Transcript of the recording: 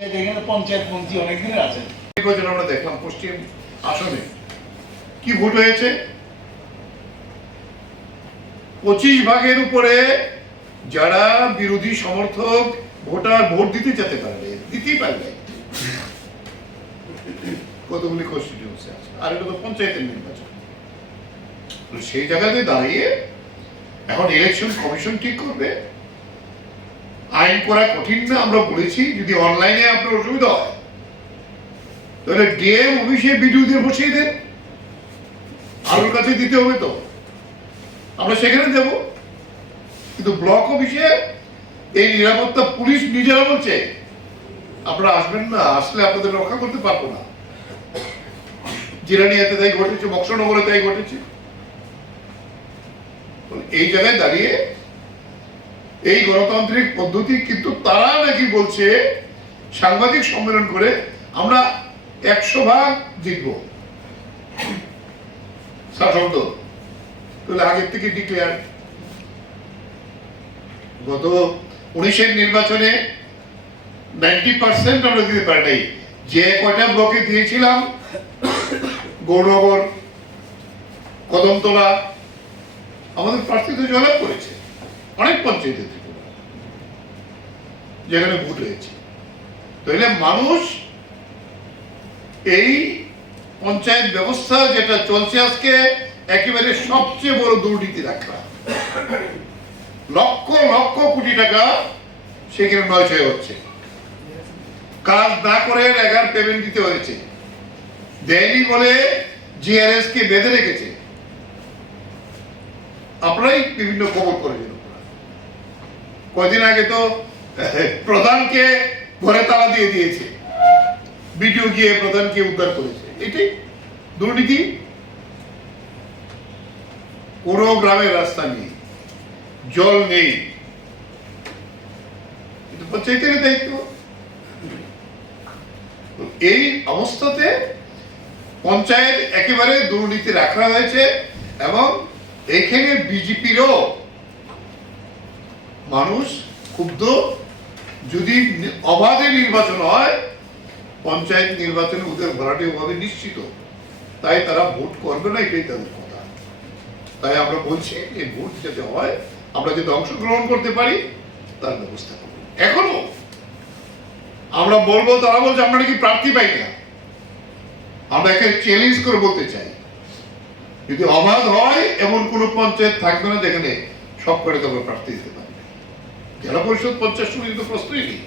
এখানে পঞ্চায়েত মন্ত্রী অনেক দিনের আছেন। আমরা দেখলাম পশ্চিম আসনে কি ভোট হয়েছে, 25% উপরে যারা বিরোধী সমর্থক ভোটার ভোট দিতে যেতে পারবে, দিতেই পারবে। কতগুলি কনস্টিটিউয়েন্সি আছে, আর এটা তো পঞ্চায়েতের নির্বাচন। সেই জায়গাতে দাঁড়িয়ে এখন ইলেকশন কমিশন ঠিক করবে। আইন করা কঠিন না, আমরা বলেছি যদি অনলাইনে আপনার অসুবিধা হয় তাহলে ডিএম অফিসে ভিডিও দিয়ে বসিয়ে দেন, আলোর কাছে দিতে হবে তো আমরা সেখানে দেব। কিন্তু ব্লক অফিসে এই নিরাপত্তা পুলিশ নিজেরা বলছে আপনারা আসবেন না, আসলে আপনাদের রক্ষা করতে পারবো না। জিরানিয়াতে তাই ঘটেছে, বক্সনগরে তাই ঘটেছে। এই জায়গায় দাঁড়িয়ে এই গণতান্ত্রিক পদ্ধতি, কিন্তু তারা নাকি বলছে সাংবাদিক সম্মেলন করে আমরা 100% জিতবো। শাসক দল তাহলে আগের থেকে ডিক্লেয়ার। গত 19-এর নির্বাচনে 90% আমরা দিতে পারি নাই। যে কয়টা ব্লকে দিয়েছিলাম, গৌরনগর, কদমতলা, আমাদের প্রার্থী তো জয়লাভ করেছে অনেক পঞ্চায়েত থেকে যেখানে ভোট হয়েছে। তাহলে মানুষ এই পঞ্চায়েত ব্যবস্থা যেটা চলছে আজকে একেবারে সবচেয়ে বড় দুর্নীতি রাখা, লক্ষ লক্ষ কোটি টাকা সেখানে নয় হচ্ছে। কাজ না করে রেগার পেমেন্ট দিতে হয়েছে, দেয়নি বলে জিআরএস কে বেঁধে রেখেছে। আপনারাই বিভিন্ন খবর করেছেন। কয়দিন আগে তো প্রধানকে ঘরে তালা দিয়ে দিয়েছে, ভিডিও গিয়ে প্রধানকে উদ্ধার করেছে। এটাই দুর্নীতি। কোন গ্রামের রাস্তা নেই, জল নেই, পঞ্চায়েতের দায়িত্ব। এই অবস্থাতে পঞ্চায়েত একেবারে দুর্নীতি রাখা হয়েছে এবং এখানে বিজেপিরও মানুষ ক্ষুব্ধ। যদি অবাধে নির্বাচন হয়, পঞ্চায়েত নির্বাচনে ওদের ভরাটি অভাবে নিশ্চিত, তাই তারা ভোট করবে না, এটাই তাদের কথা। তাই আমরা বলছি এই ভোট যাতে হয়, আমরা যাতে অংশগ্রহণ করতে পারি তার ব্যবস্থা করব। এখনো আমরা বলবো, তারা বলছে আমরা নাকি প্রার্থী পাই না। আমরা এখানে চ্যালেঞ্জ করে বলতে চাই, যদি অবাধ হয় এমন কোন পঞ্চায়েত থাকবে না যেখানে সব করে তোমরা প্রার্থী দিতে পারবে। জেলা পরিষদ 50 সমিতি তো প্রশ্নই নেই।